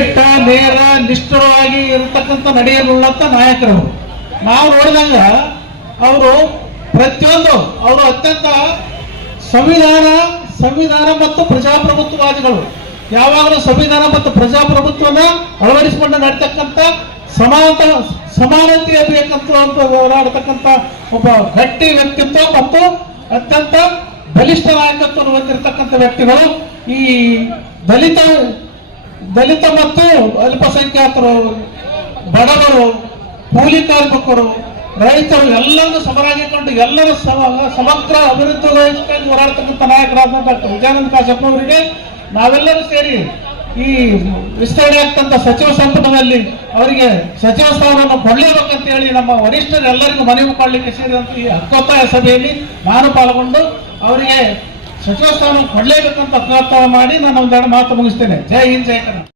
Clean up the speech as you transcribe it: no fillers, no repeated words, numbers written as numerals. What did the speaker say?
ದಿಟ್ಟ ನೇರ ನಿಷ್ಠುರವಾಗಿ ಇರತಕ್ಕಂಥ ನಡೆಯಲುಳ್ಳಂತ ನಾಯಕರು. ನಾವು ನೋಡಿದಂಗ ಅವರು ಪ್ರತಿಯೊಂದು ಅವರು ಅತ್ಯಂತ ಸಂವಿಧಾನ ಮತ್ತು ಪ್ರಜಾಪ್ರಭುತ್ವವಾದಿಗಳು. ಯಾವಾಗಲೂ ಸಂವಿಧಾನ ಮತ್ತು ಪ್ರಜಾಪ್ರಭುತ್ವನ ಅಳವಡಿಸಿಕೊಂಡು ನಡೀತಕ್ಕಂಥ ಸಮಾನತೆ ಬೇಕಂತ ಹೋರಾಡತಕ್ಕಂಥ ಒಬ್ಬ ಗಟ್ಟಿ ವ್ಯಕ್ತಿತ್ವ ಮತ್ತು ಅತ್ಯಂತ ಬಲಿಷ್ಠ ನಾಯಕತ್ವವನ್ನು ಹೊಂದಿರತಕ್ಕಂಥ ವ್ಯಕ್ತಿಗಳು. ಈ ದಲಿತ ಮತ್ತು ಅಲ್ಪಸಂಖ್ಯಾತರು, ಬಡವರು, ಕೂಲಿ ಕಾರ್ಮಿಕರು, ರೈತರು ಎಲ್ಲರನ್ನು ಸಮರಾಗಿಕೊಂಡು ಎಲ್ಲರ ಸಮಗ್ರ ಅಭಿವೃದ್ಧಿಗಾಗಿ ಹೋರಾಡ್ತಕ್ಕಂಥ ನಾಯಕರಾದ ಡಾಕ್ಟರ್ ವಿಜಯಾನಂದ ಕಾಶಪ್ಪ ಅವರಿಗೆ ನಾವೆಲ್ಲರೂ ಸೇರಿ ಈ ವಿಸ್ತರಣೆ ಆಗ್ತಂತ ಸಚಿವ ಸಂಪುಟದಲ್ಲಿ ಅವರಿಗೆ ಸಚಿವ ಸ್ಥಾನವನ್ನು ಕೊಡಲೇಬೇಕಂತ ಹೇಳಿ ನಮ್ಮ ವರಿಷ್ಠರು ಎಲ್ಲರಿಗೂ ಮನವಿ ಮಾಡಲಿಕ್ಕೆ ಸೇರಿದಂತ ಈ ಹಕ್ಕೊತ್ತಾಯ ಸಭೆಯಲ್ಲಿ ನಾನು ಪಾಲ್ಗೊಂಡು ಅವರಿಗೆ ಸಚಿವ ಸ್ಥಾನ ಕೊಡಲೇಬೇಕಂತ ಪ್ರಯತ್ನ ಮಾಡಿ ನಾನು ಒಂದೆರಡು ಮಾತು ಮುಗಿಸ್ತೇನೆ. ಜೈ ಹಿಂದ್, ಜೈ ಕರ್ನಾಟಕ.